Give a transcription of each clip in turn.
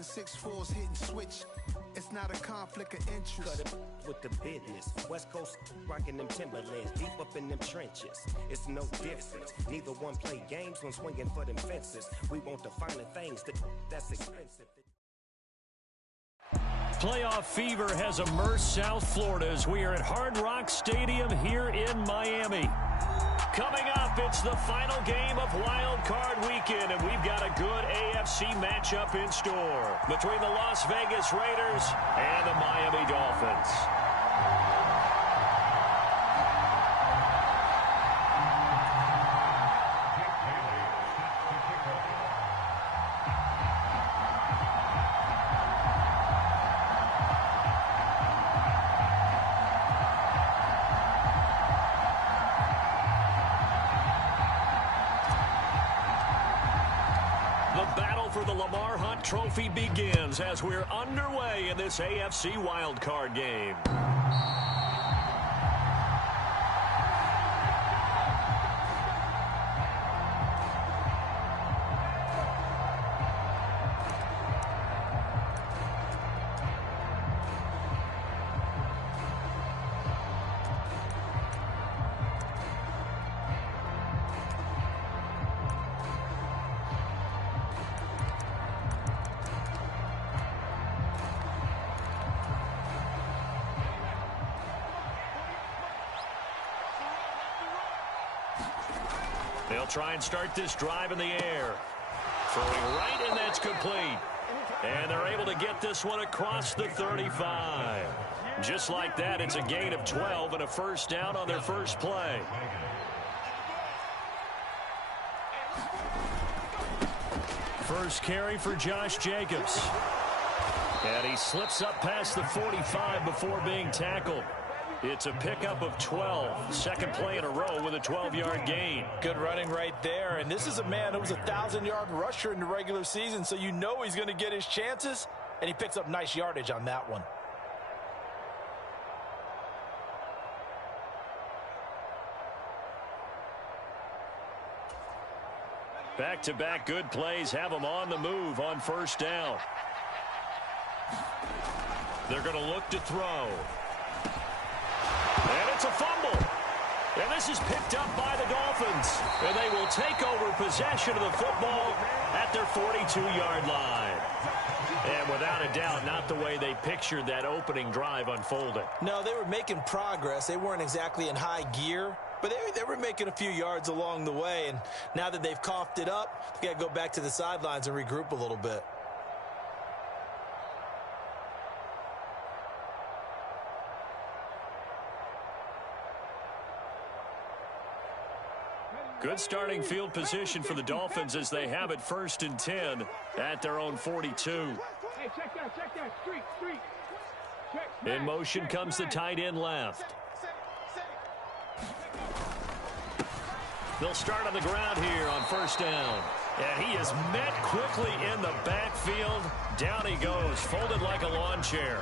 and 6'4's hitting switch. It's not a conflict of interest. Cut it with the business. West Coast rocking them Timberlands, deep up in them trenches. It's no difference. Neither one play games when swinging for them fences. We want the finer things that's expensive. Playoff fever has immersed South Florida as we are at Hard Rock Stadium here in Miami. Coming up, it's the final game of Wild Card Weekend, and we've got a good AFC matchup in store between the Las Vegas Raiders and the Miami Dolphins. Trophy begins as we're underway in this AFC wildcard game. They'll try and start this drive in the air. Throwing right, and that's complete. And they're able to get this one across the 35. Just like that, it's a gain of 12 and a first down on their first play. First carry for Josh Jacobs. And he slips up past the 45 before being tackled. It's a pickup of 12. Second play in a row with a 12-yard gain. Good running right there. And this is a man who was a 1,000-yard rusher in the regular season, so you know he's going to get his chances, and he picks up nice yardage on that one. Back-to-back good plays have them on the move on first down. They're going to look to throw. And it's a fumble. And this is picked up by the Dolphins. And they will take over possession of the football at their 42-yard line. And without a doubt, not the way they pictured that opening drive unfolding. No, they were making progress. They weren't exactly in high gear, but they were making a few yards along the way. And now that they've coughed it up, they've got to go back to the sidelines and regroup a little bit. Good starting field position for the Dolphins as they have it 1st and 10 at their own 42. Hey, check that. Street. In motion comes the tight end left. They'll start on the ground here on first down. And he is met quickly in the backfield. Down he goes, folded like a lawn chair.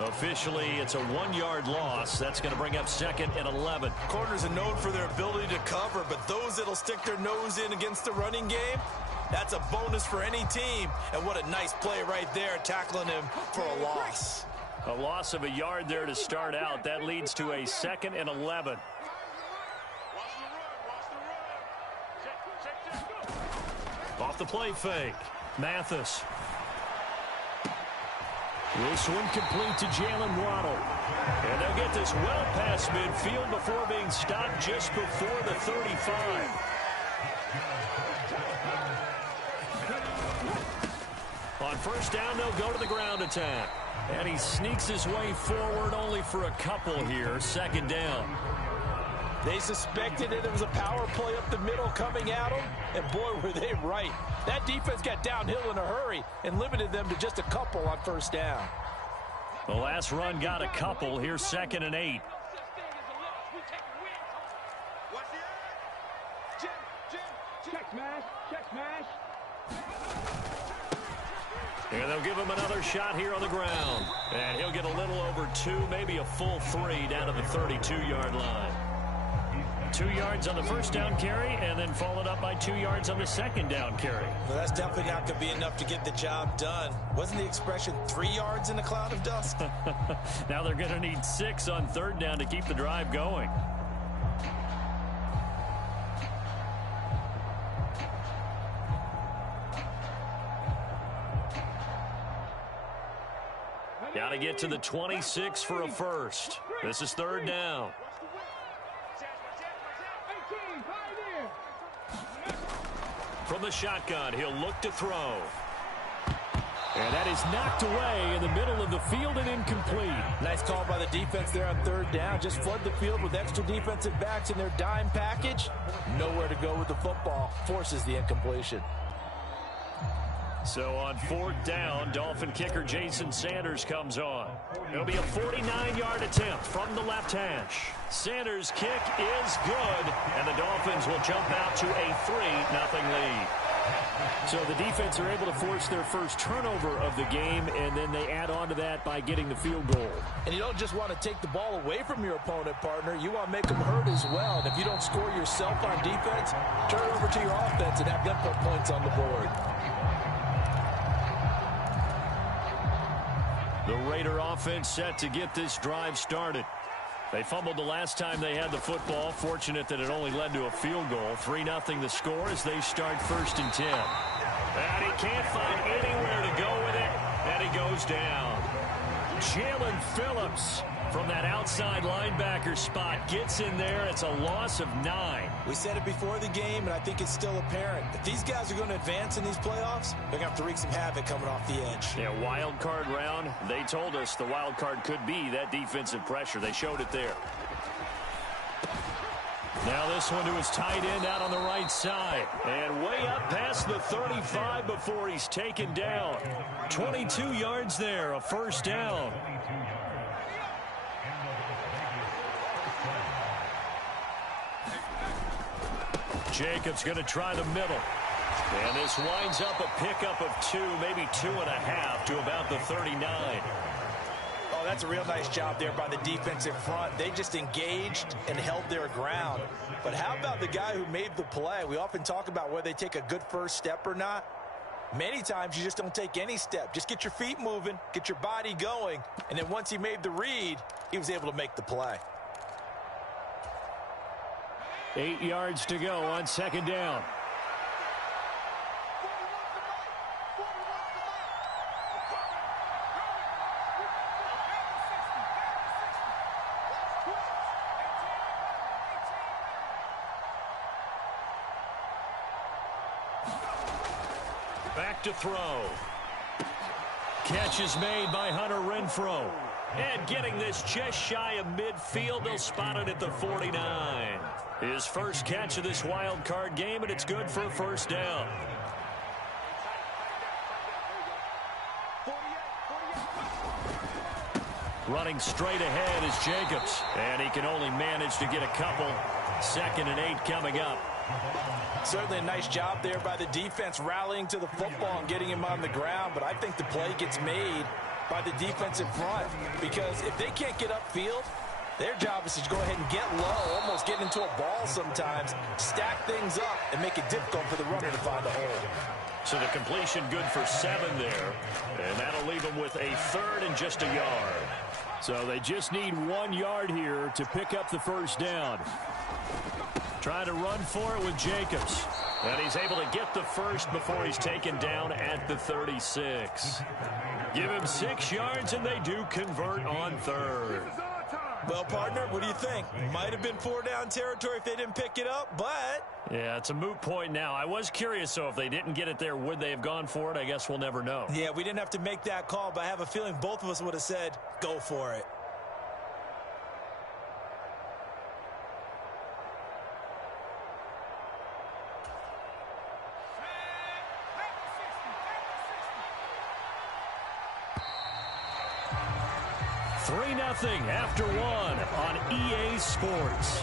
Officially, it's a 1-yard loss. That's going to bring up 2nd and 11. Corners are known for their ability to cover, but those that'll stick their nose in against the running game, that's a bonus for any team. And what a nice play right there, tackling him for a loss. A loss of a yard there to start out. That leads to a 2nd and 11. Off the play fake. Mathis. This one complete to Jalen Waddle. And they'll get this well past midfield before being stopped just before the 35. On first down, they'll go to the ground attack. And he sneaks his way forward only for a couple here. 2nd down. They suspected that it was a power play up the middle coming at them, and boy, were they right. That defense got downhill in a hurry and limited them to just a couple on first down. The last run got a couple. Here's 2nd and 8. Check smash. And they'll give him another shot here on the ground. And he'll get a little over 2, maybe a full 3 down to the 32-yard line. 2 yards on the first down carry, and then followed up by 2 yards on the second down carry. Well, that's definitely not going to be enough to get the job done. Wasn't the expression 3 yards in a cloud of dust? Now they're going to need 6 on third down to keep the drive going. Got to get to the 26 for a first. This is third down. From the shotgun, he'll look to throw. And that is knocked away in the middle of the field and incomplete. Nice call by the defense there on third down. Just flood the field with extra defensive backs in their dime package. Nowhere to go with the football. Forces the incompletion. So on fourth down, Dolphin kicker Jason Sanders comes on. It'll be a 49-yard attempt from the left hash. Sanders' kick is good, and the Dolphins will jump out to a 3-0 lead. So the defense are able to force their first turnover of the game, and then they add on to that by getting the field goal. And you don't just want to take the ball away from your opponent, partner. You want to make them hurt as well. And if you don't score yourself on defense, turn it over to your offense and have them put points on the board. The Raider offense set to get this drive started. They fumbled the last time they had the football. Fortunate that it only led to a field goal. 3-0 the score as they start 1st and 10. And he can't find anywhere to go with it. And he goes down. Jalen Phillips from that outside linebacker spot gets in there. It's a loss of 9. We said it before the game, and I think it's still apparent. If these guys are going to advance in these playoffs, they're going to have to wreak some havoc coming off the edge. Yeah, wild card round. They told us the wild card could be that defensive pressure. They showed it there. Now this one to his tight end out on the right side. And way up past the 35 before he's taken down. 22 yards there, a first down. Jacobs going to try the middle. And this winds up a pickup of 2, maybe 2.5 to about the 39. Oh, that's a real nice job there by the defensive front. They just engaged and held their ground. But how about the guy who made the play? We often talk about whether they take a good first step or not. Many times you just don't take any step. Just get your feet moving, get your body going. And then once he made the read, he was able to make the play. 8 yards to go on second down. Back to throw. Catch is made by Hunter Renfrow. And getting this just shy of midfield, they'll spot it at the 49. His first catch of this wild card game, and it's good for a first down. Running straight ahead is Jacobs. And he can only manage to get a couple. 2nd and 8 coming up. Certainly a nice job there by the defense rallying to the football and getting him on the ground. But I think the play gets made by the defensive front. Because if they can't get upfield, their job is to go ahead and get low, almost get into a ball sometimes, stack things up, and make it difficult for the runner to find a hole. So the completion good for 7 there. And that'll leave them with a 3rd and just a yard. So they just need 1 yard here to pick up the first down. Trying to run for it with Jacobs. And he's able to get the first before he's taken down at the 36. Give him 6 yards, and they do convert on 3rd. Well, partner, what do you think? Might have been 4-down territory if they didn't pick it up, but... Yeah, it's a moot point now. I was curious, so if they didn't get it there, would they have gone for it? I guess we'll never know. Yeah, we didn't have to make that call, but I have a feeling both of us would have said, go for it. Nothing after 1 on EA Sports.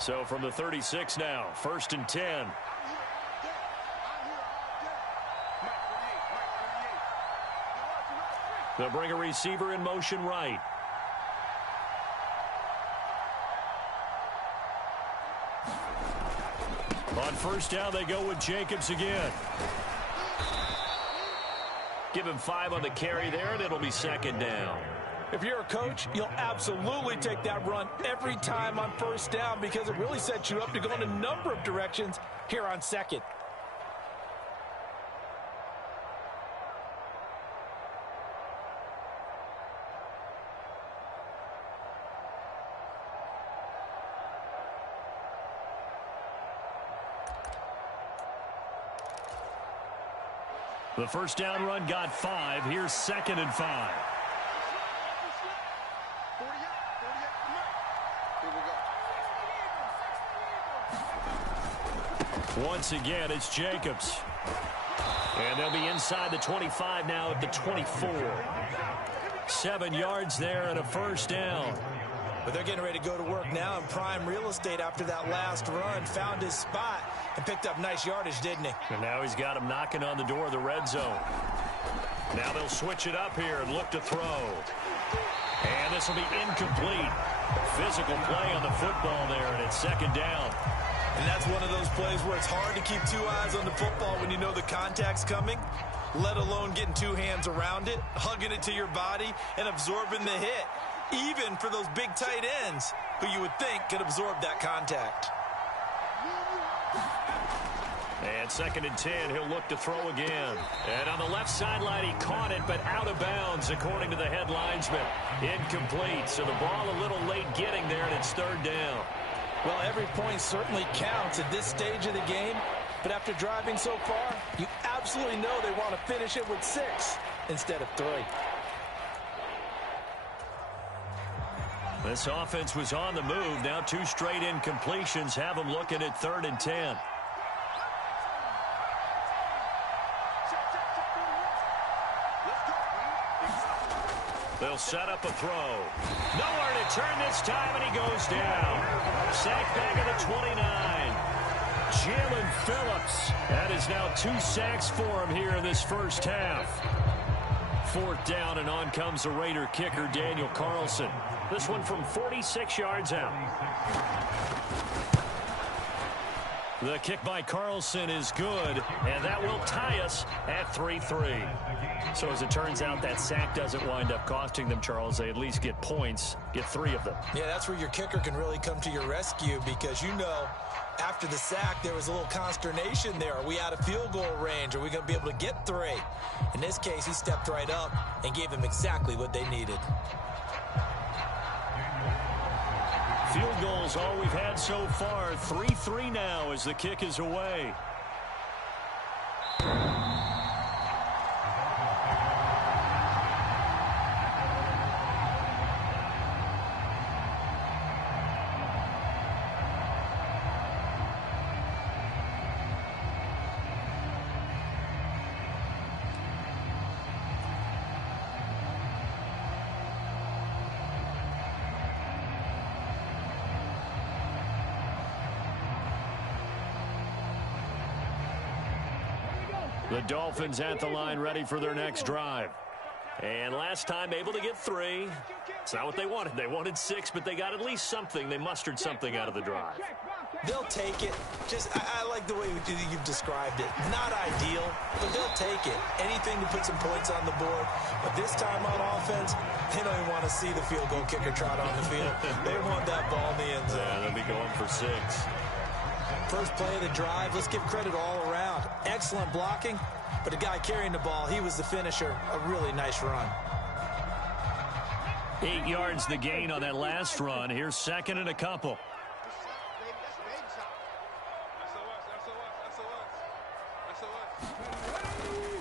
So from the 36 now, 1st and 10. They'll bring a receiver in motion right. On 1st down, they go with Jacobs again. Give him 5 on the carry there, and it'll be 2nd down. If you're a coach, you'll absolutely take that run every time on 1st down because it really sets you up to go in a number of directions here on 2nd. The 1st down run got 5. Here's 2nd and 5. Once again, it's Jacobs. And they'll be inside the 25 now at the 24. 7 yards there and a 1st down. But they're getting ready to go to work now in prime real estate after that last run. Found his spot and picked up nice yardage, didn't he? And now he's got him knocking on the door of the red zone. Now they'll switch it up here and look to throw. And this will be incomplete. Physical play on the football there, and it's 2nd down. And that's one of those plays where it's hard to keep 2 eyes on the football when you know the contact's coming, let alone getting 2 hands around it, hugging it to your body, and absorbing the hit. Even for those big tight ends who you would think could absorb that contact. And 2nd and 10, he'll look to throw again. And on the left sideline, he caught it, but out of bounds, according to the head linesman. Incomplete, so the ball a little late getting there, and it's 3rd down. Well, every point certainly counts at this stage of the game, but after driving so far, you absolutely know they want to finish it with 6 instead of 3. This offense was on the move. Now 2 straight incompletions have them looking at 3rd and 10. They'll set up a throw. Nowhere to turn this time, and he goes down. Sacked back at the 29. Jalen Phillips. That is now 2 sacks for him here in this 1st half. 4th down, and on comes the Raider kicker, Daniel Carlson. This one from 46 yards out. The kick by Carlson is good, and that will tie us at 3-3. So as it turns out, that sack doesn't wind up costing them, Charles. They at least get points, get 3 of them. Yeah, that's where your kicker can really come to your rescue because, you know, after the sack, there was a little consternation there. Are we out of field goal range? Are we going to be able to get 3? In this case, he stepped right up and gave them exactly what they needed. Field goals all we've had so far. 3-3 now as the kick is away. The Dolphins at the line ready for their next drive. And last time able to get 3. It's not what they wanted. They wanted 6, but they got at least something. They mustered something out of the drive. They'll take it. I like the way you've described it. Not ideal, but they'll take it. Anything to put some points on the board. But this time on offense, they don't even want to see the field goal kicker trot on the field. They want that ball in the end zone. Yeah, they'll be going for 6. First play of the drive, let's give credit all around. Excellent blocking, but the guy carrying the ball, he was the finisher. A really nice run. 8 yards the gain on that last run. Here's 2nd and a couple.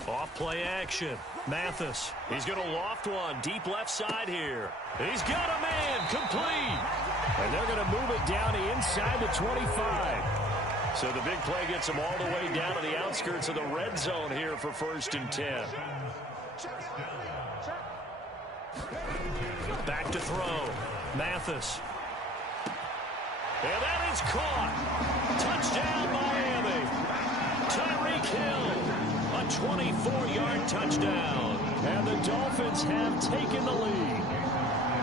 Off play action. Mathis. He's going to loft one. Deep left side here. He's got a man. Complete. And they're going to move it down to inside the 25. So the big play gets them all the way down to the outskirts of the red zone here for 1st and 10. Back to throw. Mathis. And that is caught. Touchdown, Miami. Tyreek Hill, a 24-yard touchdown. And the Dolphins have taken the lead.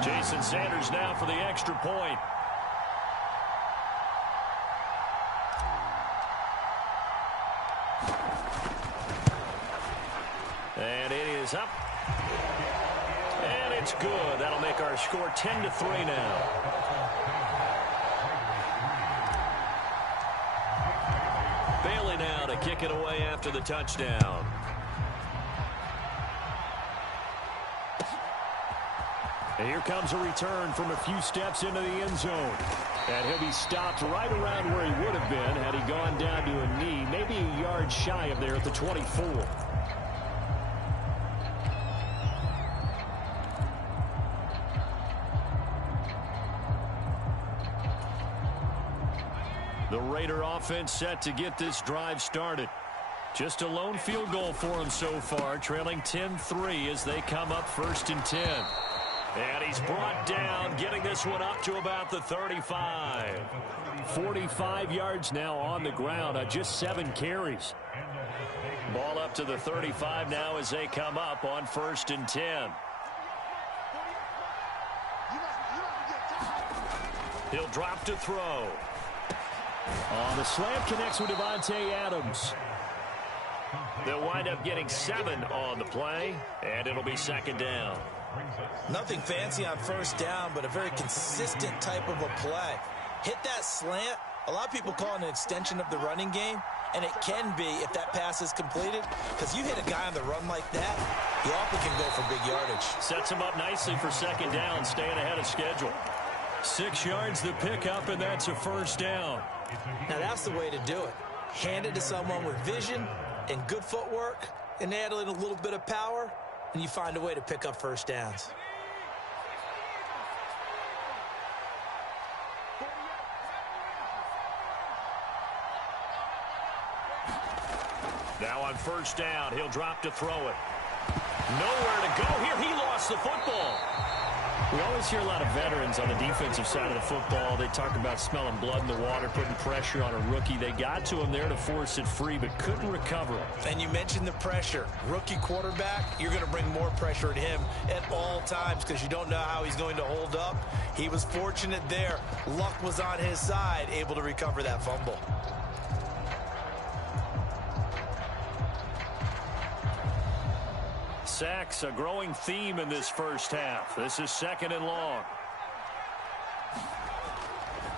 Jason Sanders now for the extra point. And it is up. And it's good. That'll make our score 10-3 now. Bailey now to kick it away after the touchdown. And here comes a return from a few steps into the end zone. And he'll be stopped right around where he would have been had he gone down to a knee, maybe a yard shy of there at the 24. The Raider offense set to get this drive started. Just a lone field goal for him so far, trailing 10-3 as they come up 1st and 10. And he's brought down, getting this one up to about the 35. 45 yards now on the ground on just 7 carries. Ball up to the 35 now as they come up on 1st and 10. He'll drop to throw. The slam connects with Devontae Adams. They'll wind up getting 7 on the play, and it'll be 2nd down. Nothing fancy on 1st down, but a very consistent type of a play. Hit that slant. A lot of people call it an extension of the running game, and it can be if that pass is completed, because you hit a guy on the run like that, he often can go for big yardage. Sets him up nicely for 2nd down, staying ahead of schedule. 6 yards the pickup, and that's a 1st down. Now that's the way to do it. Hand it to someone with vision and good footwork, and add in a little bit of power, and you find a way to pick up 1st downs. Now on 1st down, he'll drop to throw it. Nowhere to go here. He lost the football. We always hear a lot of veterans on the defensive side of the football. They talk about smelling blood in the water, putting pressure on a rookie. They got to him there to force it free, but couldn't recover. And you mentioned the pressure. Rookie quarterback, you're going to bring more pressure at him at all times because you don't know how he's going to hold up. He was fortunate there. Luck was on his side, able to recover that fumble. Sacks, a growing theme in this 1st half. This is 2nd and long.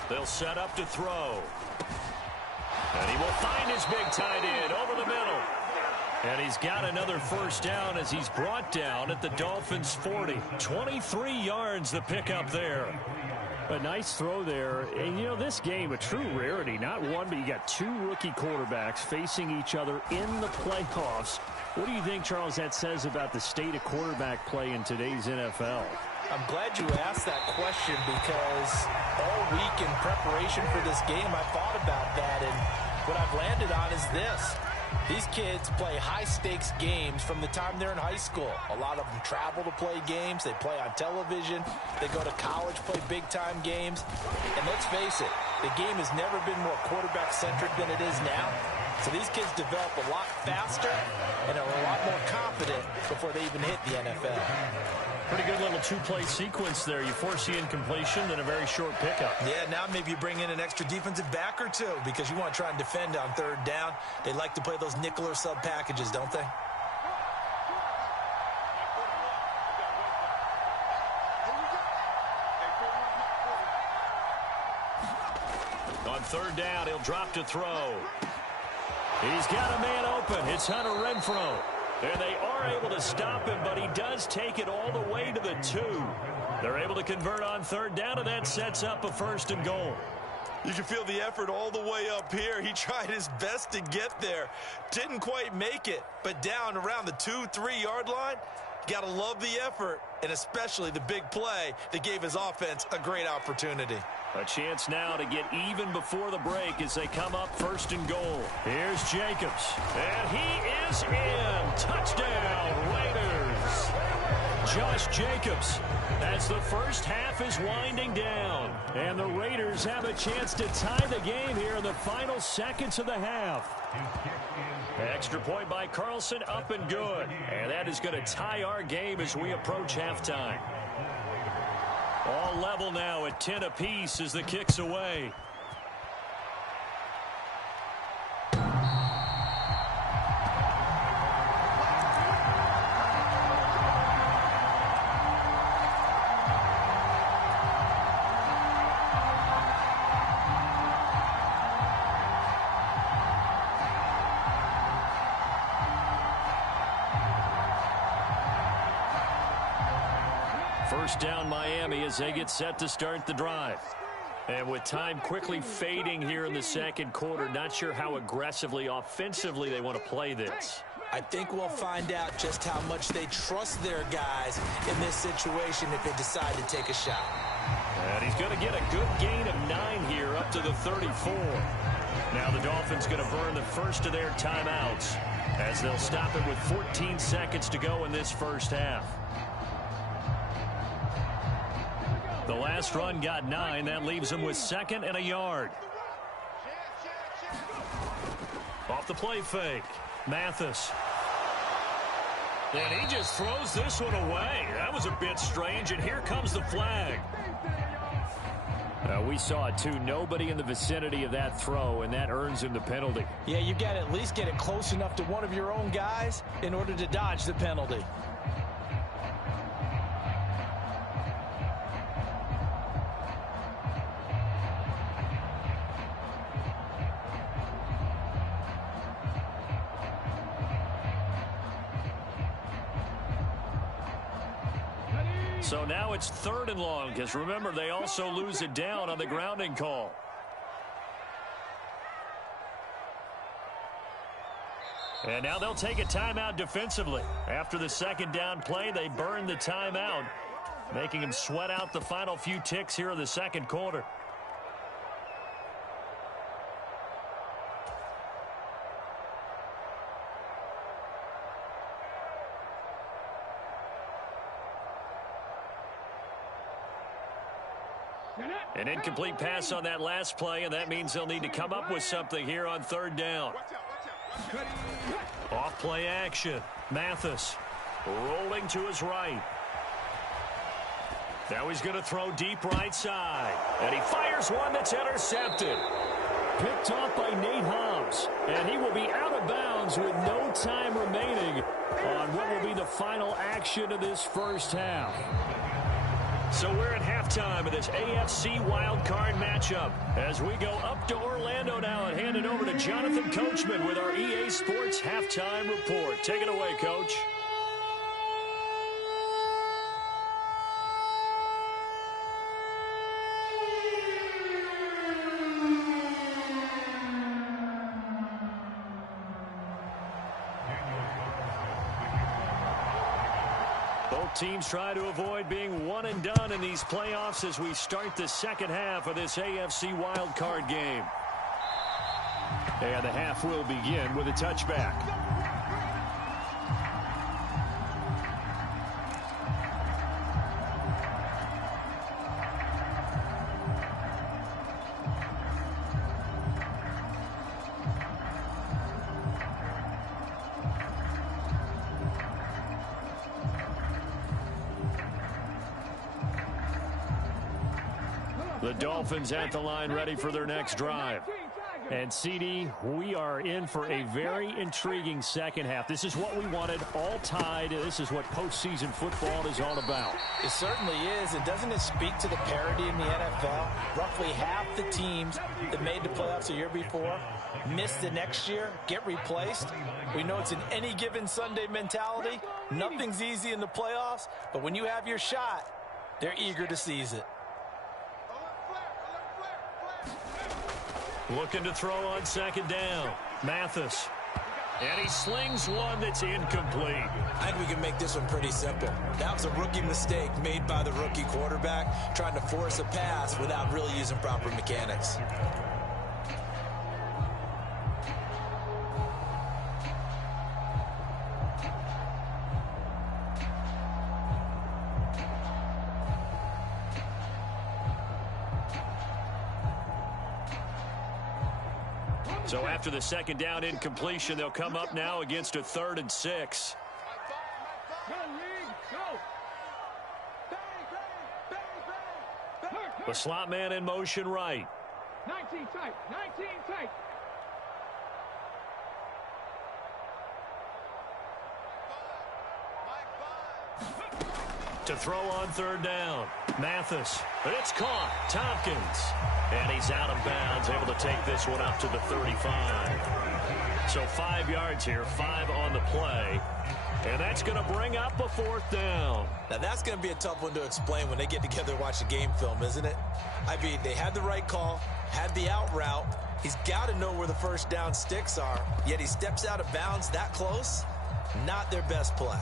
They'll set up to throw. And he will find his big tight end over the middle. And he's got another 1st down as he's brought down at the Dolphins' 40. 23 yards the pickup there. A nice throw there. And, you know, this game, a true rarity. Not one, but you got 2 rookie quarterbacks facing each other in the playoffs. What do you think, Charles, that says about the state of quarterback play in today's NFL? I'm glad you asked that question because all week in preparation for this game, I thought about that, and what I've landed on is this. These kids play high-stakes games from the time they're in high school. A lot of them travel to play games. They play on television. They go to college, play big-time games. And let's face it, the game has never been more quarterback-centric than it is now. So these kids develop a lot faster and are a lot more confident before they even hit the NFL. Pretty good little 2-play sequence there. You force the incompletion, then a very short pickup. Yeah, now maybe you bring in an extra defensive back or 2 because you want to try and defend on 3rd down. They like to play those nickel or sub packages, don't they? On 3rd down, he'll drop to throw. He's got a man open. It's Hunter Renfrow. And they are able to stop him, but he does take it all the way to the 2. They're able to convert on 3rd down, and that sets up a 1st and goal. You can feel the effort all the way up here. He tried his best to get there. Didn't quite make it, but down around the 2-3 yard line, got to love the effort, and especially the big play that gave his offense a great opportunity. A chance now to get even before the break as they come up 1st and goal. Here's Jacobs. And he is in. Touchdown, Raiders. Josh Jacobs as the first half is winding down. And the Raiders have a chance to tie the game here in the final seconds of the half. Extra point by Carlson, up and good. And that is going to tie our game as we approach halftime. All level now at 10 apiece as the kick's away. First down Miami as they get set to start the drive. And with time quickly fading here in the second quarter, not sure how aggressively, offensively they want to play this. I think we'll find out just how much they trust their guys in this situation if they decide to take a shot. And he's going to get a good gain of 9 here up to the 34. Now the Dolphins going to burn the first of their timeouts as they'll stop it with 14 seconds to go in this first half. The last run got 9. That leaves them with 2nd and a yard. Off the play fake. Mathis. And he just throws this one away. That was a bit strange, and here comes the flag. We saw it too. Nobody in the vicinity of that throw, and that earns him the penalty. Yeah, you got to at least get it close enough to one of your own guys in order to dodge the penalty. So now it's 3rd and long, because remember, they also lose it down on the grounding call. And now they'll take a timeout defensively. After the second down play, they burn the timeout, making them sweat out the final few ticks here in the second quarter. An incomplete pass on that last play, and that means they'll need to come up with something here on 3rd down. Off play action. Mathis rolling to his right. Now he's going to throw deep right side. And he fires one that's intercepted. Picked off by Nate Hobbs. And he will be out of bounds with no time remaining on what will be the final action of this first half. So we're at halftime of this AFC wildcard matchup as we go up to Orlando now and hand it over to Jonathan Coachman with our EA Sports Halftime Report. Take it away, Coach. Teams try to avoid being one and done in these playoffs as we start the second half of this AFC wildcard game. And the half will begin with a touchback. The Dolphins at the line ready for their next drive. And, CD, we are in for a very intriguing second half. This is what we wanted, all tied. This is what postseason football is all about. It certainly is. And doesn't it speak to the parity in the NFL? Roughly half the teams that made the playoffs a year before missed the next year, get replaced. We know it's an any given Sunday mentality. Nothing's easy in the playoffs, but when you have your shot, they're eager to seize it. Looking to throw on second down. Mathis. And he slings one that's incomplete. I think we can make this one pretty simple. That was a rookie mistake made by the rookie quarterback, trying to force a pass without really using proper mechanics. So after the second down incompletion, they'll come up now against a 3rd and 6. The slot man in motion right. 19 tight, 19 tight. To throw on 3rd down. Mathis. But it's caught. Tompkins. And he's out of bounds, able to take this one up to the 35. So 5 yards here, 5 on the play. And that's going to bring up a 4th down. Now, that's going to be a tough one to explain when they get together and watch the game film, isn't it? I mean, they had the right call, had the out route. He's got to know where the first down sticks are, yet he steps out of bounds that close. Not their best play.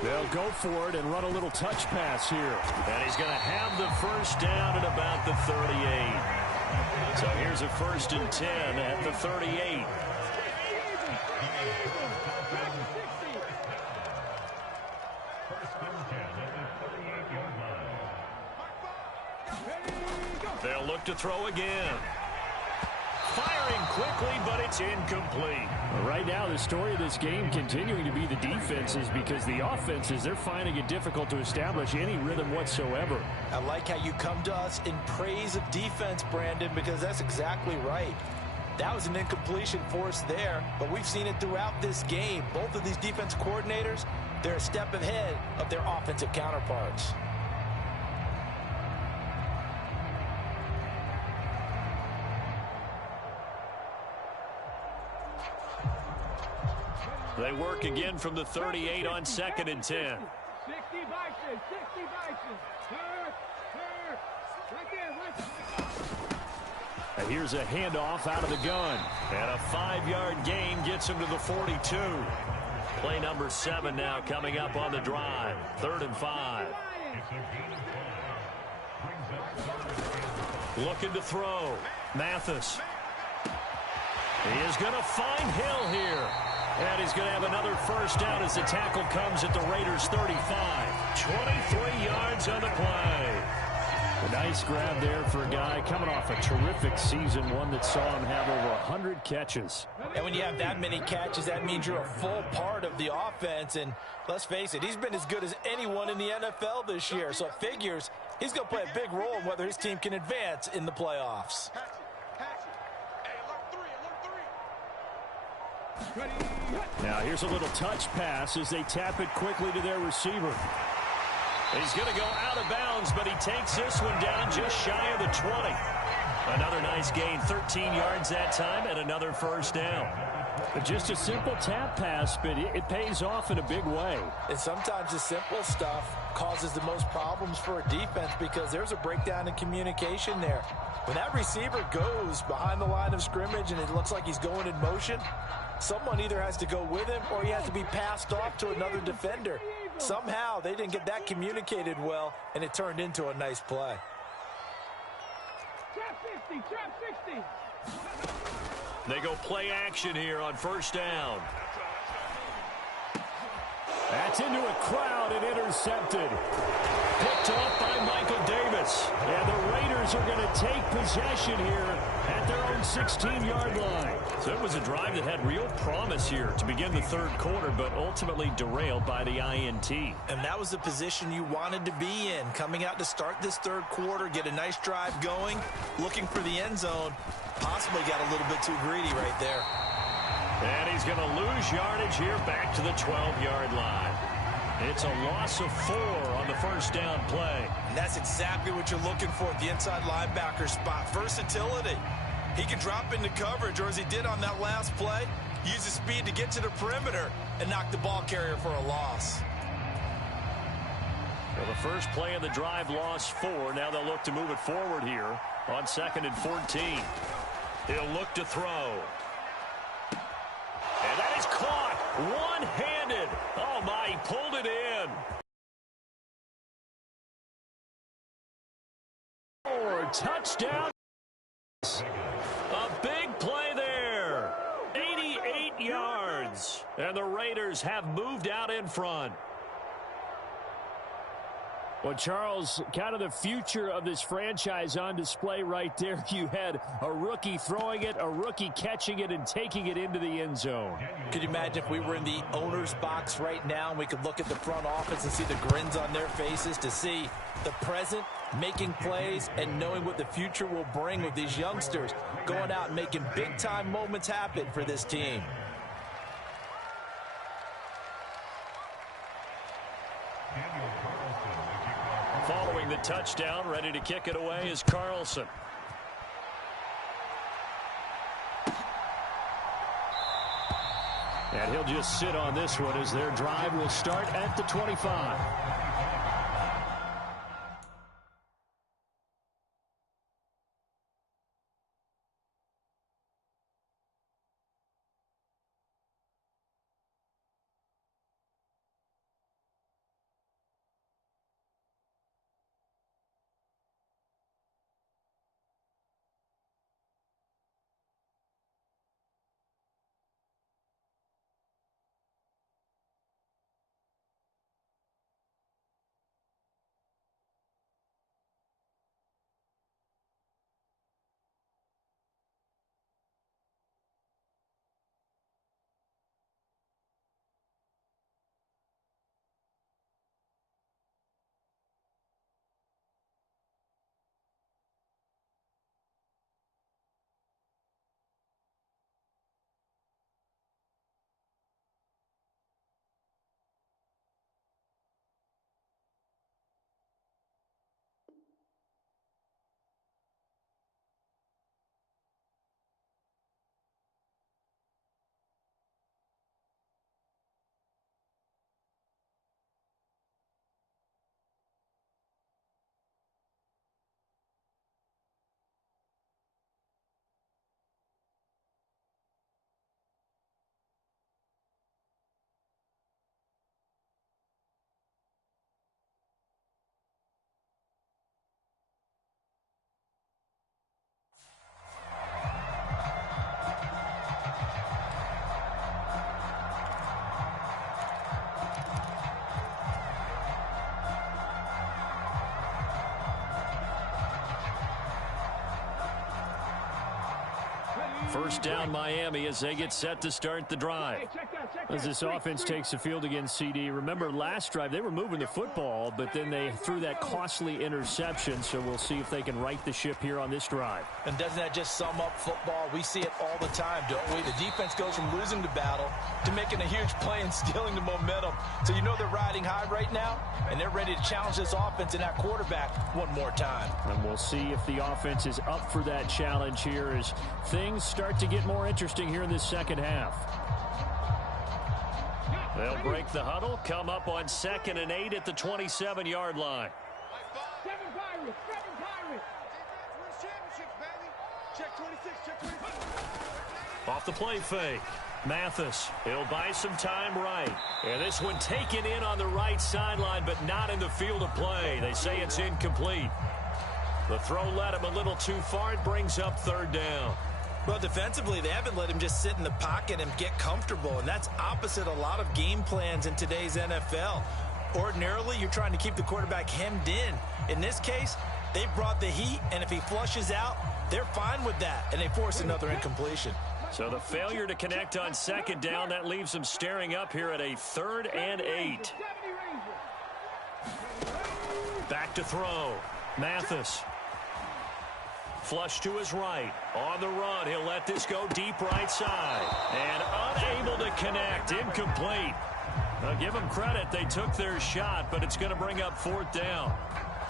They'll go for it and run a little touch pass here. And he's going to have the first down at about the 38. So here's a 1st and 10 at the 38. They'll look to throw again. Firing quickly, but it's incomplete. Right now, the story of this game continuing to be the defenses, because the offenses, they're finding it difficult to establish any rhythm whatsoever. I like how you come to us in praise of defense, Brandon, because that's exactly right. That was an incompletion force there, but we've seen it throughout this game. Both of these defense coordinators, they're a step ahead of their offensive counterparts. They work again from the 38 on 2nd and 10. 60 Bison, 60 Bison. Right there, right there. And here's a handoff out of the gun. And a 5-yard gain gets him to the 42. Play number 7 now coming up on the drive. 3rd and 5. Looking to throw. Mathis. He is going to find Hill here. And he's going to have another first down as the tackle comes at the Raiders' 35. 23 yards on the play. A nice grab there for a guy coming off a terrific season, one that saw him have over 100 catches. And when you have that many catches, that means you're a full part of the offense. And let's face it, he's been as good as anyone in the NFL this year. So it figures he's going to play a big role in whether his team can advance in the playoffs. Now here's a little touch pass as they tap it quickly to their receiver. He's going to go out of bounds, but he takes this one down just shy of the 20. Another nice gain, 13 yards that time, and another first down. Just a simple tap pass, but it pays off in a big way. And sometimes the simple stuff causes the most problems for a defense because there's a breakdown in communication there. When that receiver goes behind the line of scrimmage and it looks like he's going in motion, someone either has to go with him or he has to be passed off to another defender. Somehow they didn't get that communicated well, and it turned into a nice play. Trap 60, trap 60. They go play action here on first down. That's into a crowd and intercepted. Picked off by Michael Davis. And the Raiders are going to take possession here at their own 16-yard line. So it was a drive that had real promise here to begin the third quarter, but ultimately derailed by the INT. And that was the position you wanted to be in, coming out to start this third quarter, get a nice drive going, looking for the end zone. Possibly got a little bit too greedy right there. And he's going to lose yardage here back to the 12-yard line. It's a loss of 4 on the first down play. And that's exactly what you're looking for at the inside linebacker spot. Versatility. He can drop into coverage, or as he did on that last play, use his speed to get to the perimeter and knock the ball carrier for a loss. Well, the first play of the drive lost 4. Now they'll look to move it forward here on 2nd and 14. He'll look to throw. One-handed. Oh, my, he pulled it in. Touchdown. A big play there. 88 yards. And the Raiders have moved out in front. Well, Charles, kind of the future of this franchise on display right there. You had a rookie throwing it, a rookie catching it, and taking it into the end zone. Could you imagine if we were in the owner's box right now and we could look at the front office and see the grins on their faces, to see the present making plays and knowing what the future will bring with these youngsters going out and making big-time moments happen for this team. Following the touchdown, ready to kick it away is Carlson. And he'll just sit on this one as their drive will start at the 25. First down, Miami, as they get set to start the drive. As this offense takes the field against CD, remember last drive they were moving the football, but then they threw that costly interception, so we'll see if they can right the ship here on this drive. And doesn't that just sum up football? We see it all the time, don't we? The defense goes from losing the battle to making a huge play and stealing the momentum. So you know they're riding high right now, and they're ready to challenge this offense and that quarterback one more time. And we'll see if the offense is up for that challenge here as things start to get more interesting here in this second half. They'll break the huddle, come up on 2nd and 8 at the 27-yard line. Seven Pirates, seven Pirates. Check 26, check 26. Off the play fake. Mathis, he'll buy some time right. And this one taken in on the right sideline, but not in the field of play. They say it's incomplete. The throw led him a little too far. It brings up 3rd down. Well, defensively, they haven't let him just sit in the pocket and get comfortable, and that's opposite a lot of game plans in today's NFL. Ordinarily, you're trying to keep the quarterback hemmed in. In this case, they brought the heat, and if he flushes out, they're fine with that, and they force another incompletion. So the failure to connect on 2nd down, that leaves them staring up here at a 3rd and 8. Back to throw. Mathis. Flush to his right. On the run, he'll let this go deep right side. And unable to connect. Incomplete. Now, give them credit. They took their shot, but it's going to bring up 4th down.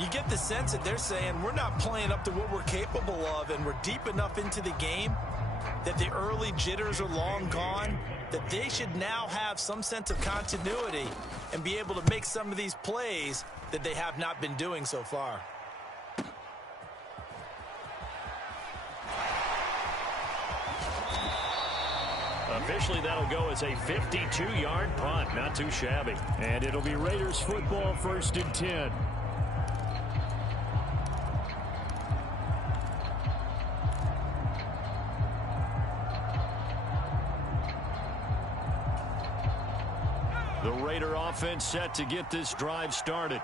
You get the sense that they're saying we're not playing up to what we're capable of, and we're deep enough into the game that the early jitters are long gone, that they should now have some sense of continuity and be able to make some of these plays that they have not been doing so far. Officially, that'll go as a 52-yard punt. Not too shabby. And it'll be Raiders football, 1st and 10. The Raider offense set to get this drive started.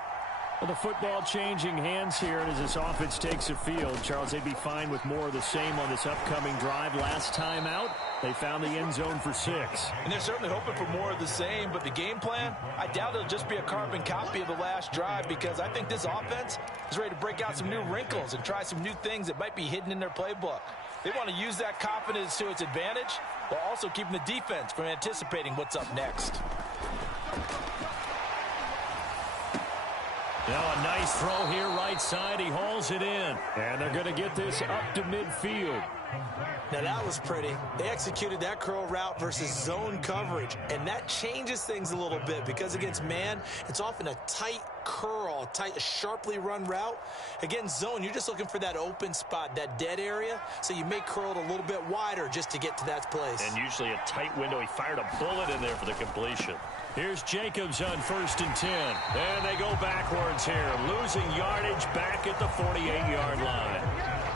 Well, the football changing hands here as this offense takes the field. Charles, they'd be fine with more of the same on this upcoming drive. Last time out, they found the end zone for 6. And they're certainly hoping for more of the same, but the game plan, I doubt it'll just be a carbon copy of the last drive, because I think this offense is ready to break out some new wrinkles and try some new things that might be hidden in their playbook. They want to use that confidence to its advantage while also keeping the defense from anticipating what's up next. Now a nice throw here right side. He hauls it in. And they're going to get this up to midfield. Now that was pretty. They executed that curl route versus zone coverage, and that changes things a little bit because against man, it's often a tight curl, a sharply run route. Against zone, you're just looking for that open spot, that dead area, so you may curl it a little bit wider just to get to that place. And usually a tight window. He fired a bullet in there for the completion. Here's Jacobs on 1st and 10. And they go backwards here, losing yardage back at the 48-yard line.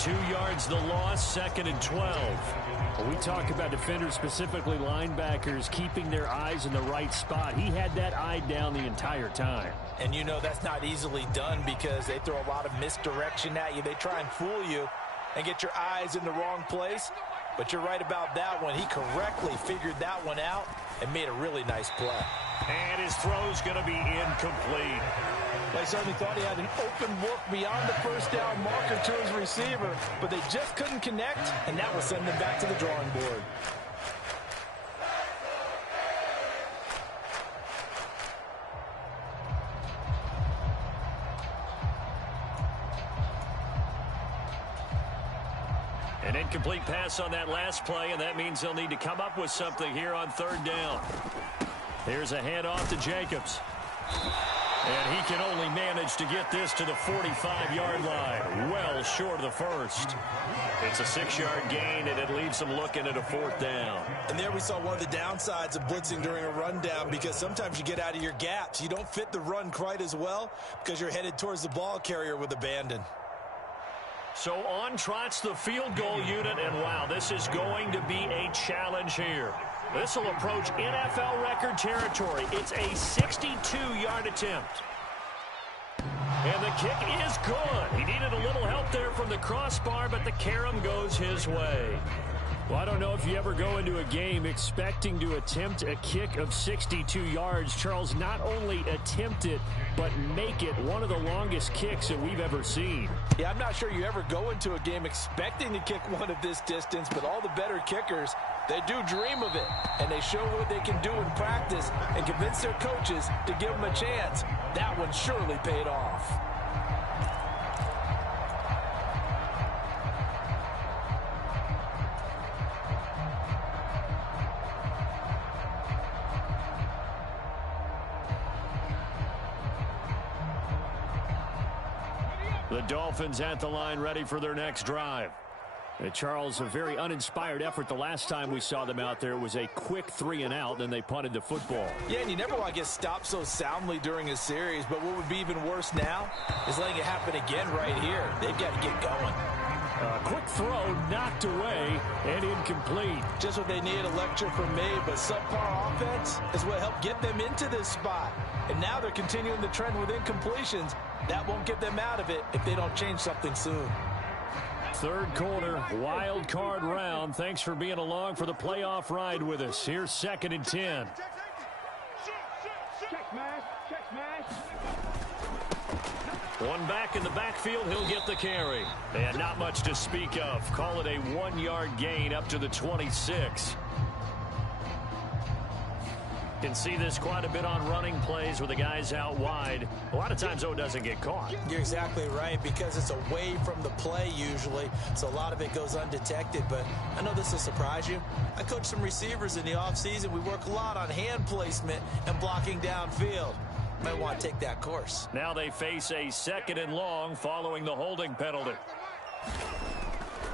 2 yards the loss, 2nd and 12. Well, we talk about defenders, specifically linebackers, keeping their eyes in the right spot. He had that eye down the entire time. And you know that's not easily done because they throw a lot of misdirection at you. They try and fool you and get your eyes in the wrong place. But you're right about that one. He correctly figured that one out and made a really nice play. And his throw's going to be incomplete. They certainly thought he had an open look beyond the first down marker to his receiver, but they just couldn't connect, and that will send them back to the drawing board. An incomplete pass on that last play, and that means they'll need to come up with something here on 3rd down. Here's a handoff to Jacobs. And he can only manage to get this to the 45-yard line, well short of the first. It's a 6-yard gain, and it leaves them looking at a 4th down. And there we saw one of the downsides of blitzing during a rundown, because sometimes you get out of your gaps. You don't fit the run quite as well because you're headed towards the ball carrier with abandon. So on trots the field goal unit, and wow, this is going to be a challenge here. This will approach NFL record territory. It's a 62-yard attempt. And the kick is good. He needed a little help there from the crossbar, but the carom goes his way. Well, I don't know if you ever go into a game expecting to attempt a kick of 62 yards. Charles, not only attempt it, but make it one of the longest kicks that we've ever seen. Yeah, I'm not sure you ever go into a game expecting to kick one of this distance, but all the better kickers, they do dream of it, and they show what they can do in practice and convince their coaches to give them a chance. That one surely paid off. The Dolphins at the line, ready for their next drive. Charles, a very uninspired effort the last time we saw them out there. It was a quick 3-and-out, and they punted the football. Yeah, and you never want to get stopped so soundly during a series, but what would be even worse now is letting it happen again right here. They've got to get going. Quick throw, knocked away, and incomplete. Just what they need, a lecture from me, but subpar offense is what helped get them into this spot. And now they're continuing the trend with incompletions. That won't get them out of it if they don't change something soon. 3rd quarter, wild card round. Thanks for being along for the playoff ride with us. Here's 2nd and 10. Check smash, check smash. One back in the backfield, he'll get the carry. And not much to speak of. Call it a 1-yard gain up to the 26. Can see this quite a bit on running plays with the guys out wide. A lot of times, though, it doesn't get caught. You're exactly right, because it's away from the play usually, so a lot of it goes undetected. But I know this will surprise you. I coach some receivers in the offseason. We work a lot on hand placement and blocking downfield. Might want to take that course. Now they face a 2nd and long following the holding penalty.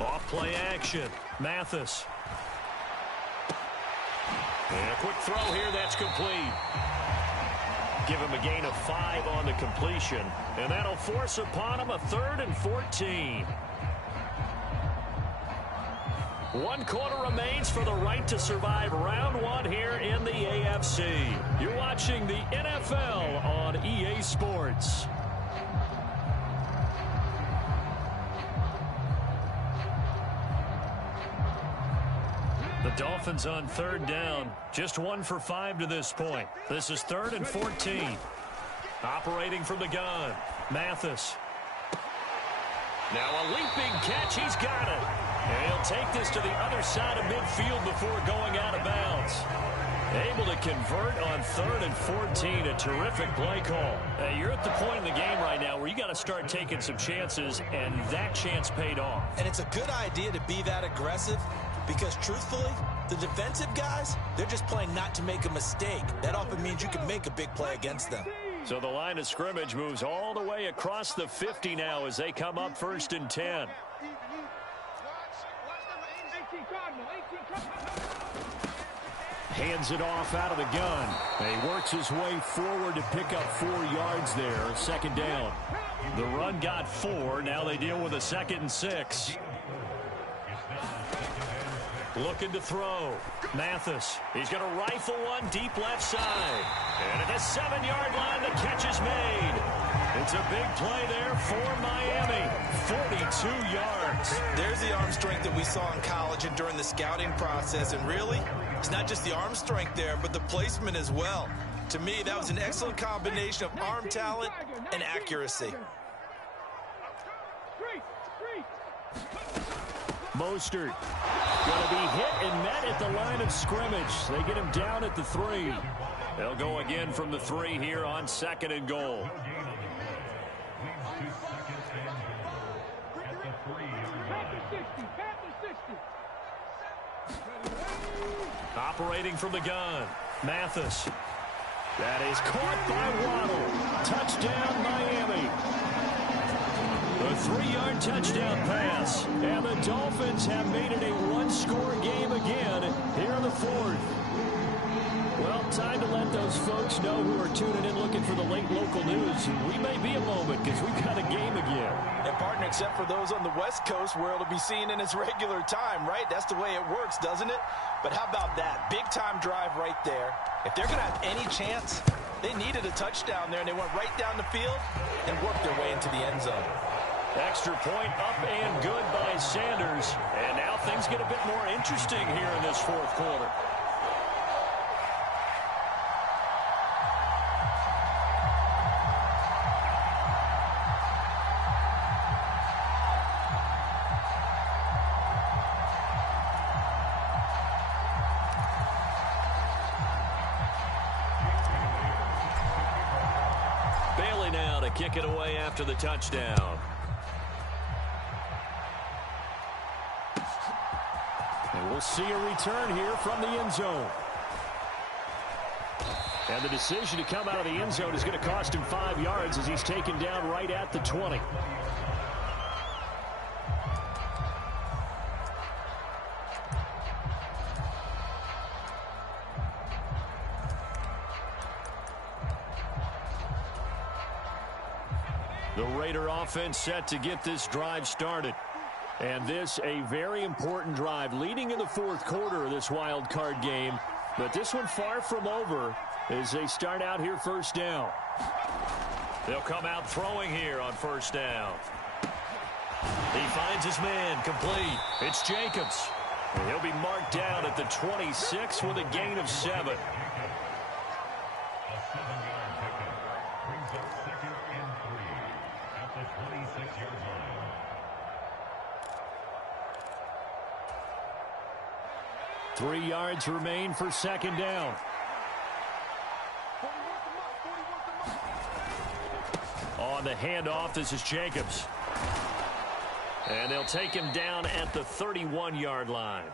Off play action. Mathis. And a quick throw here, that's complete. Give him a gain of 5 on the completion. And that'll force upon him a 3rd and 14. 1 quarter remains for the right to survive round 1 here in the AFC. You're watching the NFL on EA Sports. The Dolphins on 3rd down. Just 1 for 5 to this point. This is 3rd and 14. Operating from the gun, Mathis. Now a leaping catch. He's got it. And he'll take this to the other side of midfield before going out of bounds. Able to convert on 3rd and 14. A terrific play call. You're at the point in the game right now where you got to start taking some chances, and that chance paid off. And it's a good idea to be that aggressive because, truthfully, the defensive guys, they're just playing not to make a mistake. That often means you can make a big play against them. So the line of scrimmage moves all the way across the 50 now as they come up 1st and 10. Hands it off out of the gun. He works his way forward to pick up 4 yards there. 2nd down. The run got 4. Now they deal with a 2nd and 6. Looking to throw. Mathis. He's going to rifle one deep left side. And at the 7-yard line, the catch is made. It's a big play there for Miami. 42 yards. There's the arm strength that we saw in college and during the scouting process. And really, it's not just the arm strength there, but the placement as well. To me, that was an excellent combination of arm talent and accuracy. Mostert going to be hit and met at the line of scrimmage. They get him down at the 3. They'll go again from the 3 here on 2nd and goal. Operating from the gun, Mathis. That is caught by Waddle. Touchdown, Miami. A 3-yard touchdown pass. And the Dolphins have made it a 1-score game again here in the 4th. Well, time to let those folks know who are tuning in looking for the late local news. We may be a moment because we've got a game again. And partner, except for those on the West Coast where it'll be seen in its regular time, right? That's the way it works, doesn't it? But how about that? Big-time drive right there. If they're going to have any chance, they needed a touchdown there, and they went right down the field and worked their way into the end zone. Extra point up and good by Sanders. And now things get a bit more interesting here in this 4th quarter. Bailey now to kick it away after the touchdown. And we'll see a return here from the end zone. And the decision to come out of the end zone is going to cost him 5 yards as he's taken down right at the 20. The Raider offense set to get this drive started. And this a very important drive leading in the 4th quarter of this wild card game. But this one far from over as they start out here 1st down. They'll come out throwing here on 1st down. He finds his man complete. It's Jacobs. And he'll be marked down at the 26 with a gain of 7. 3 yards remain for 2nd down. On the handoff, this is Jacobs. And they'll take him down at the 31-yard line.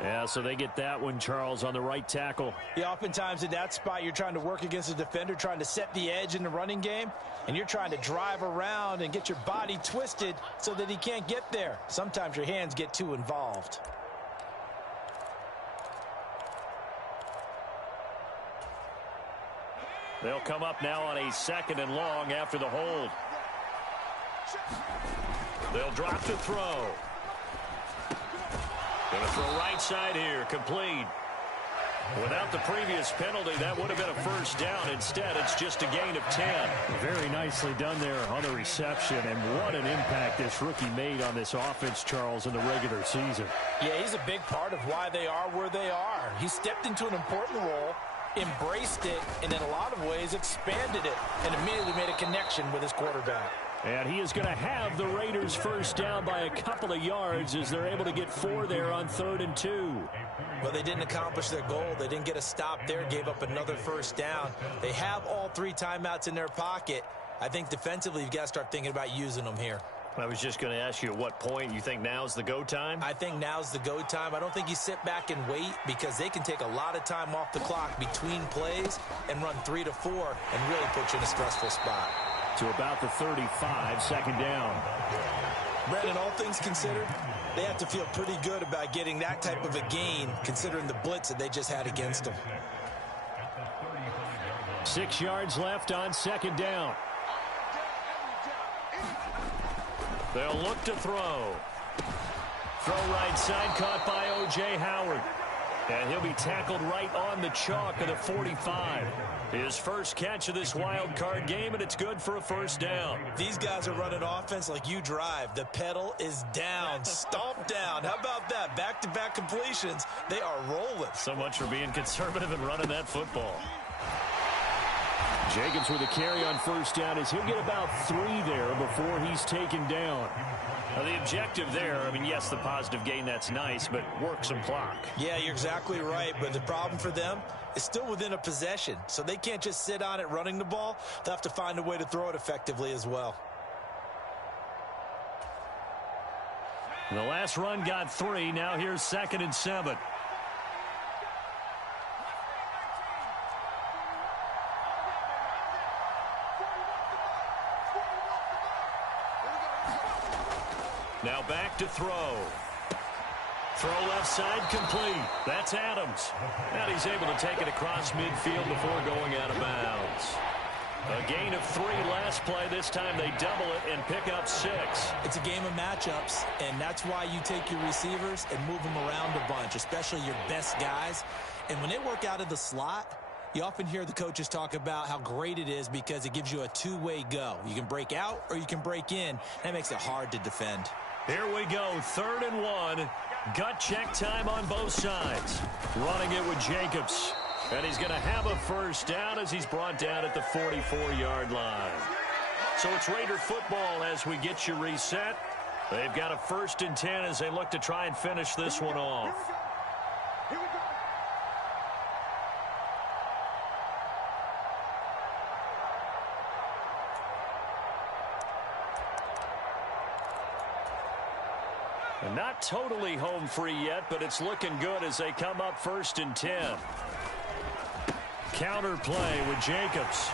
Yeah, so they get that one, Charles, on the right tackle. Yeah, oftentimes in that spot, you're trying to work against a defender, trying to set the edge in the running game, and you're trying to drive around and get your body twisted so that he can't get there. Sometimes your hands get too involved. They'll come up now on a 2nd and long after the hold. They'll drop to throw. Going to throw right side here. Complete. Without the previous penalty, that would have been a first down. Instead, it's just a gain of 10. Very nicely done there on the reception, and what an impact this rookie made on this offense, Charles, in the regular season. Yeah, he's a big part of why they are where they are. He stepped into an important role, embraced it, and in a lot of ways expanded it, and immediately made a connection with his quarterback. And he is going to have the Raiders first down by a couple of yards as they're able to get 4 there on 3rd and 2. Well, they didn't accomplish their goal. They didn't get a stop there, gave up another first down. They have all 3 timeouts in their pocket. I think defensively you've got to start thinking about using them here. I was just going to ask you at what point you think now's the go time? I think now's the go time. I don't think you sit back and wait because they can take a lot of time off the clock between plays and run 3 to 4 and really put you in a stressful spot. To about the 35, 2nd down. Brandon, all things considered, they have to feel pretty good about getting that type of a gain considering the blitz that they just had against them. 6 yards left on 2nd down. They'll look to throw. Throw right side, caught by O.J. Howard. And he'll be tackled right on the chalk of the 45. His first catch of this wild card game, and it's good for a first down. These guys are running offense like you drive. The pedal is down, stomp down. How about that? Back-to-back completions. They are rolling. So much for being conservative and running that football. Jacobs with a carry on first down as he'll get about 3 there before he's taken down. Now the objective there, I mean, yes, the positive gain, that's nice, but work some clock. Yeah, you're exactly right, but the problem for them is still within a possession, so they can't just sit on it running the ball. They'll have to find a way to throw it effectively as well. The last run got 3. Now here's 2nd and 7. Now back to throw. Throw left side complete. That's Adams. And he's able to take it across midfield before going out of bounds. A gain of 3 last play. This time they double it and pick up 6. It's a game of matchups, and that's why you take your receivers and move them around a bunch, especially your best guys. And when they work out of the slot, you often hear the coaches talk about how great it is because it gives you a 2-way go. You can break out or you can break in. That makes it hard to defend. Here we go, 3rd and 1. Gut check time on both sides. Running it with Jacobs. And he's going to have a first down as he's brought down at the 44-yard line. So it's Raider football as we get you reset. They've got a 1st and 10 as they look to try and finish this one off. Not totally home free yet, but it's looking good as they come up 1st and 10. Counter play with Jacobs.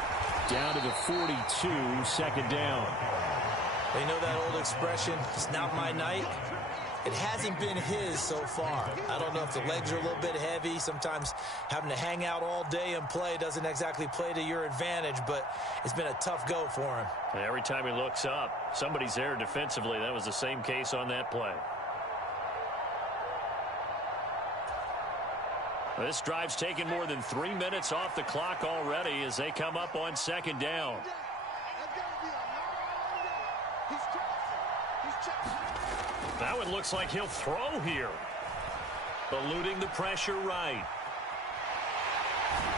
Down to the 42, 2nd down. They know that old expression, it's not my night. It hasn't been his so far. I don't know if the legs are a little bit heavy. Sometimes having to hang out all day and play doesn't exactly play to your advantage, but it's been a tough go for him. And every time he looks up, somebody's there defensively. That was the same case on that play. This drive's taken more than 3 minutes off the clock already as they come up on 2nd down. Now it looks like he'll throw here. Eluding the pressure right.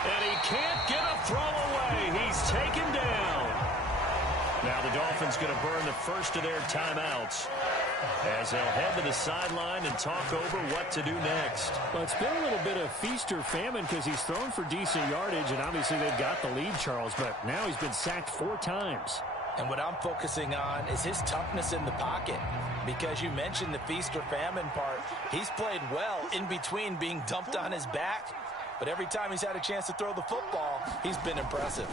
And he can't get a throw away. He's taken down. Now the Dolphins going to burn the first of their timeouts as they'll head to the sideline and talk over what to do next. Well, it's been a little bit of feast or famine because he's thrown for decent yardage, and obviously they've got the lead, Charles, but now he's been sacked 4 times. And what I'm focusing on is his toughness in the pocket, because you mentioned the feast or famine part. He's played well in between being dumped on his back, but every time he's had a chance to throw the football, he's been impressive.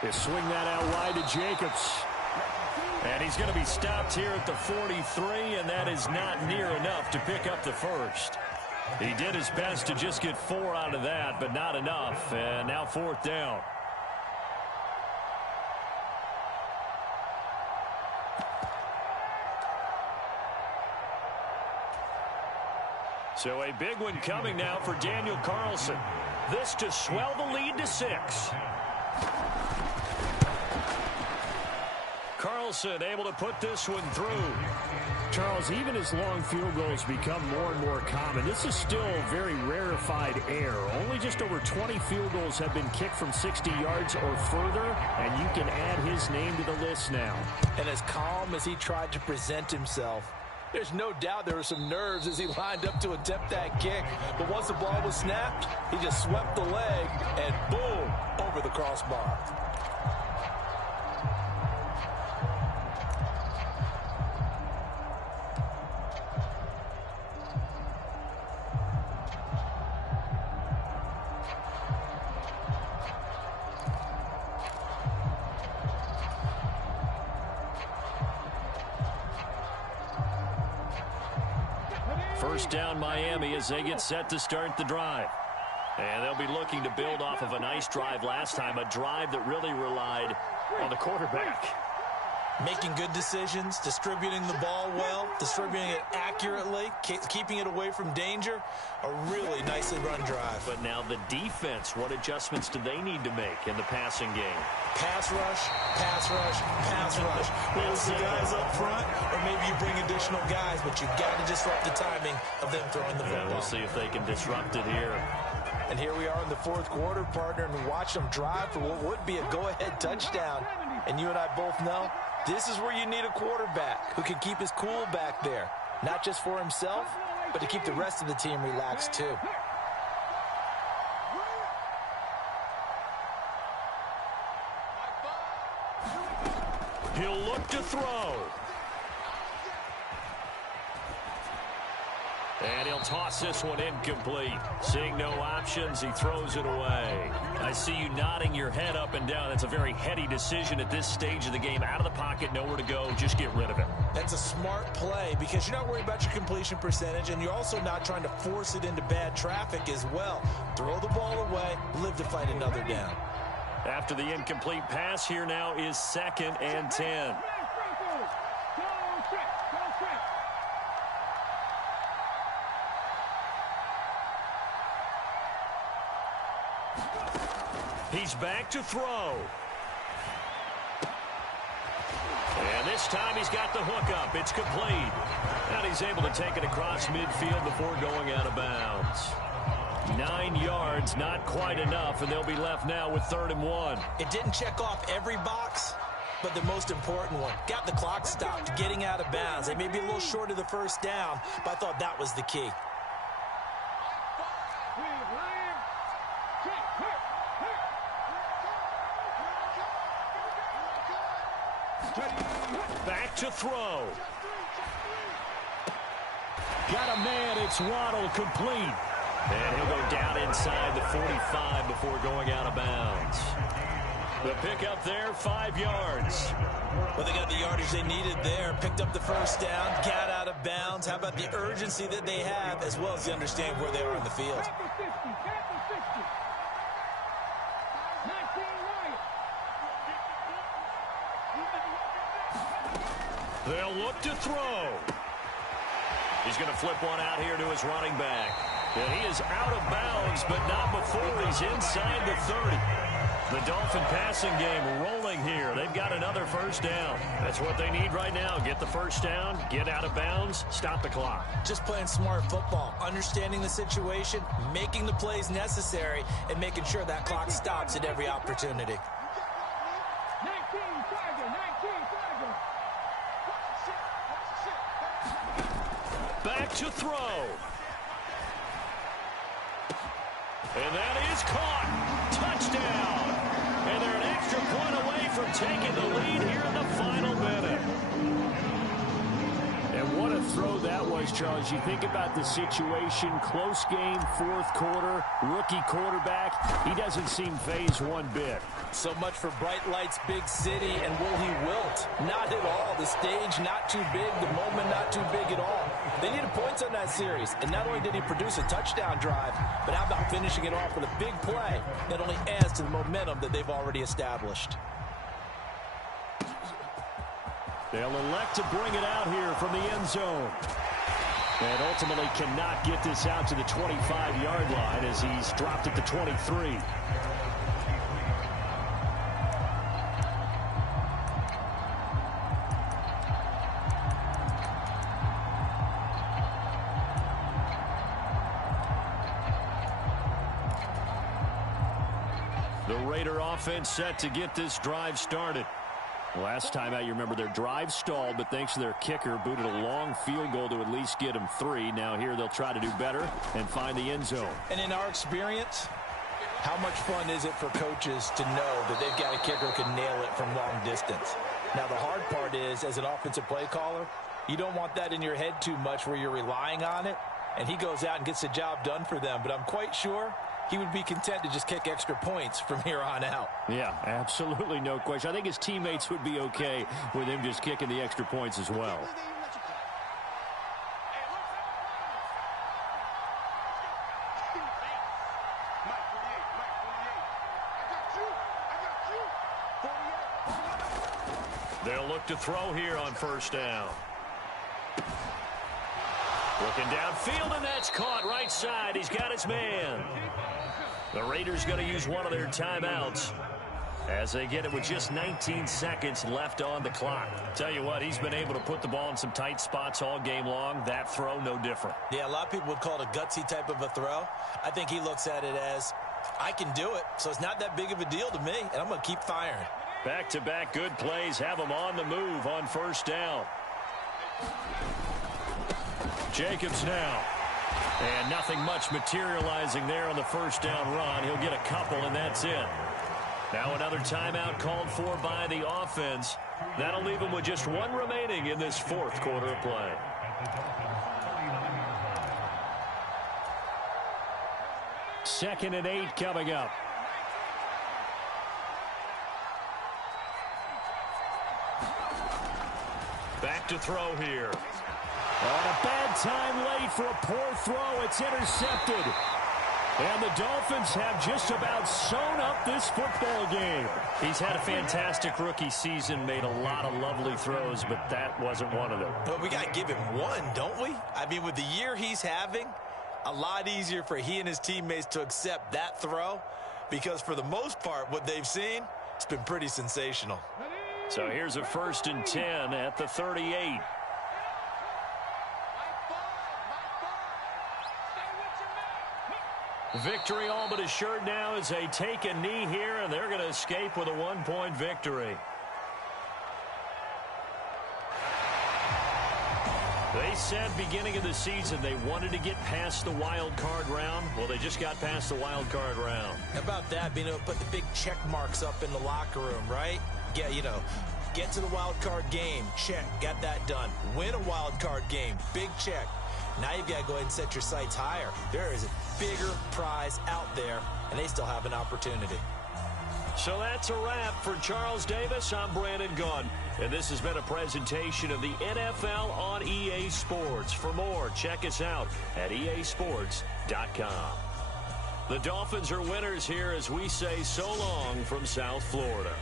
They swing that out wide to Jacobs. And he's going to be stopped here at the 43, and that is not near enough to pick up the first. He did his best to just get 4 out of that, but not enough. And now 4th down. So a big one coming now for Daniel Carlson. This to swell the lead to 6. Carlson able to put this one through. Charles, even as long field goals become more and more common, this is still very rarefied air. Only just over 20 field goals have been kicked from 60 yards or further, and you can add his name to the list now. And as calm as he tried to present himself, there's no doubt there were some nerves as he lined up to attempt that kick. But once the ball was snapped, he just swept the leg and boom, over the crossbar. First down Miami as they get set to start the drive. And they'll be looking to build off of a nice drive last time, a drive that really relied on the quarterback. Making good decisions, distributing the ball well, distributing it accurately, keeping it away from danger. A really nicely run drive. But now the defense, what adjustments do they need to make in the passing game? Pass rush, pass rush, pass rush. Whether it's the guys up front or maybe you bring additional guys, but you've got to disrupt the timing of them throwing the football. We'll see if they can disrupt it here. And here we are in the 4th quarter, partner, and watch them drive for what would be a go-ahead touchdown. And you and I both know this is where you need a quarterback who can keep his cool back there, not just for himself, but to keep the rest of the team relaxed too. He'll look to throw. And he'll toss this one incomplete. Seeing no options, he throws it away. I see you nodding your head up and down. That's a very heady decision at this stage of the game. Out of the pocket, nowhere to go. Just get rid of it. That's a smart play because you're not worried about your completion percentage, and you're also not trying to force it into bad traffic as well. Throw the ball away, live to fight another down. After the incomplete pass, here now is 2nd and 10. He's back to throw. And this time he's got the hook up. It's complete. And he's able to take it across midfield before going out of bounds. 9 yards, not quite enough, and they'll be left now with 3rd and 1. It didn't check off every box, but the most important one. Got the clock stopped, getting out of bounds. They may be a little short of the 1st down, but I thought that was the key. Back to throw. Got a man. It's Waddle, complete. And he'll go down inside the 45 before going out of bounds. The pickup there, 5 yards. Well, they got the yardage they needed there. Picked up the 1st down, got out of bounds. How about the urgency that they have, as well as the understanding where they are on the field. They'll look to throw. He's going to flip one out here to his running back. And he is out of bounds, but not before he's inside the 30. The Dolphin passing game rolling here. They've got another 1st down. That's what they need right now. Get the 1st down, get out of bounds, stop the clock. Just playing smart football, understanding the situation, making the plays necessary, and making sure that clock stops at every opportunity. Back to throw. And that is caught. Touchdown. And they're an extra point away from taking the lead here in the final minute. And what a throw that was, Charles. You think about the situation, close game, 4th quarter, rookie quarterback. He doesn't seem phased one bit. So much for bright lights, big city, and will he wilt? Not at all. The stage not too big, the moment not too big at all. They needed points on that series, and not only did he produce a touchdown drive, but how about finishing it off with a big play that only adds to the momentum that they've already established. They'll elect to bring it out here from the end zone. And ultimately cannot get this out to the 25-yard line as he's dropped at the 23. The Raider offense set to get this drive started. Last time out, you remember their drive stalled, but thanks to their kicker, booted a long field goal to at least get them 3. Now here they'll try to do better and find the end zone. And in our experience, how much fun is it for coaches to know that they've got a kicker who can nail it from long distance? Now the hard part is, as an offensive play caller, you don't want that in your head too much where you're relying on it, and he goes out and gets the job done for them. But I'm quite sure he would be content to just kick extra points from here on out. Yeah, absolutely no question. I think his teammates would be okay with him just kicking the extra points as well. They'll look to throw here on first down. Looking downfield, and that's caught right side. He's got his man. The Raiders going to use one of their timeouts as they get it with just 19 seconds left on the clock. Tell you what, he's been able to put the ball in some tight spots all game long. That throw, no different. Yeah, a lot of people would call it a gutsy type of a throw. I think he looks at it as, I can do it, so it's not that big of a deal to me, and I'm going to keep firing. Back-to-back good plays have him on the move on first down. Jacobs now. And nothing much materializing there on the first down run. He'll get a couple, and that's it. Now another timeout called for by the offense. That'll leave him with just one remaining in this fourth quarter of play. Second and 8 coming up. Back to throw here. On a bad time late for a poor throw. It's intercepted. And the Dolphins have just about sewn up this football game. He's had a fantastic rookie season, made a lot of lovely throws, but that wasn't one of them. But we got to give him one, don't we? I mean, with the year he's having, a lot easier for he and his teammates to accept that throw, because for the most part, what they've seen, it's been pretty sensational. So here's a 1st and 10 at the 38. Victory all but assured now as they take a knee here, and they're going to escape with a 1-point victory. They said beginning of the season they wanted to get past the wild card round. Well, they just got past the wild card round. How about that, being able to put the big check marks up in the locker room, right? Yeah, you know, get to the wild card game, check, got that done. Win a wild card game, big check. Now you've got to go ahead and set your sights higher. There is a bigger prize out there, and they still have an opportunity. So that's a wrap for Charles Davis. I'm Brandon Gunn, and this has been a presentation of the NFL on EA Sports. For more, check us out at easports.com. The Dolphins are winners here as we say so long from South Florida.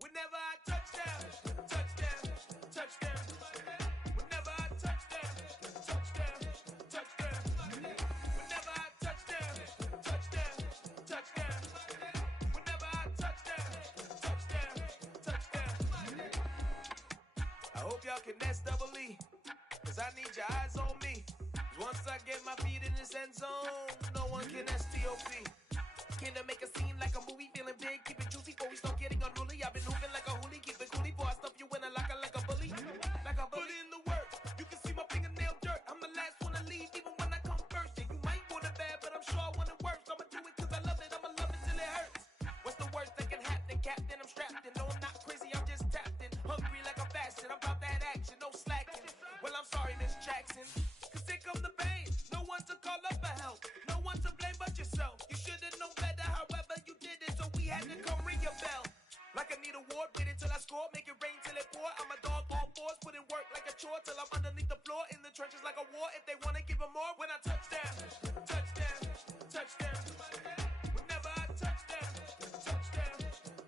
Whenever I touchdown, touchdown, touchdown. Whenever I touchdown, touchdown, touchdown. Whenever I touchdown, touchdown, touchdown. Whenever I touchdown, touchdown, touchdown. I hope y'all can nest double E, 'cause I need your eyes on me. Once I get my feet in this end zone, no one can STOP. Came to make a scene like a movie, feeling big, keep it juicy before we start getting unruly. I've been moving like a hoolie, keep it coolie before I stuff you in a locker like a bully. Like a bully. Put in the work, you can see my fingernail dirt. I'm the last one to leave, even when I come first. And you might want it bad, but I'm sure I want it worse. I'ma do it cause I love it, I'ma love it till it hurts. What's the worst that can happen, Captain? I'm strapped in, no I'm not crazy, I'm just tapped in. Hungry like I'm fasting, I'm about that action, no slacking. Well I'm sorry, Miss Jackson, cause here come the pain. No one to call up for help, no one to blame but yourself. You should've known better, however you did it, so we had to come ring your bell. Like I need a award, wait until I score, make it rain till it pour. I'm a dog on fours, put in work like a chore till I'm underneath the floor, in the trenches like a war. If they wanna give them more, when I touch down, touchdown, touchdown. Whenever I touch down, touchdown,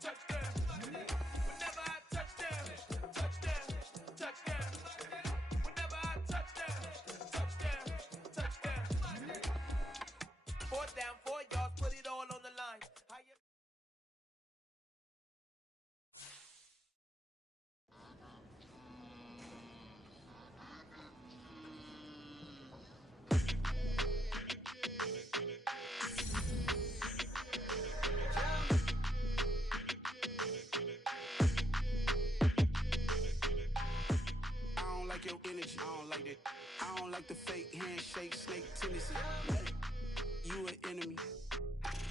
touchdown. Whenever I touch down, touchdown, touchdown. Whenever I touch down, touchdown, touchdown. 4th down, 4 yards, put it all on the line. I don't like your energy. I don't like that. I don't like the fake handshake, snake tendency. You an enemy.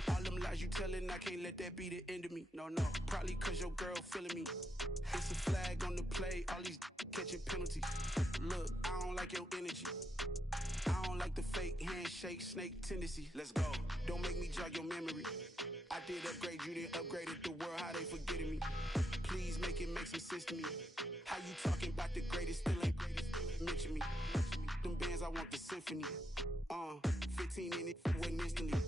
All them lies you telling, I can't let that be the end of me. No, probably cause your girl feeling me. It's a flag on the play, all these catching penalties. Look, I don't like your energy. I don't like the fake handshake, snake tendency. Let's go. Don't make me jog your memory. I did upgrade, you didn't upgrade it. The world, how they forgetting me. Please make it make some sense to me. How you talking about the greatest, still ain't greatest, still ain't mention me. Them bands, I want the symphony. 15 in it, wasn't instantly.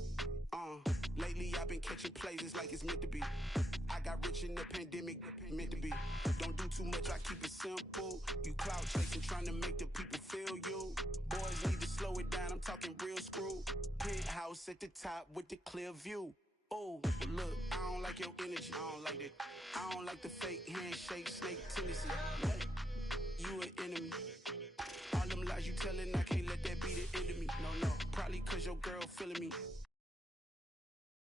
Lately I've been catching plays, it's like it's meant to be. I got rich in the pandemic, meant to be. Don't do too much, I keep it simple. You clout chasing, trying to make the people feel you. Boys need to slow it down, I'm talking real screw. Penthouse at the top with the clear view. Oh, look, I don't like your energy, I don't like that. I don't like the fake handshake, snake tendency. You an enemy. I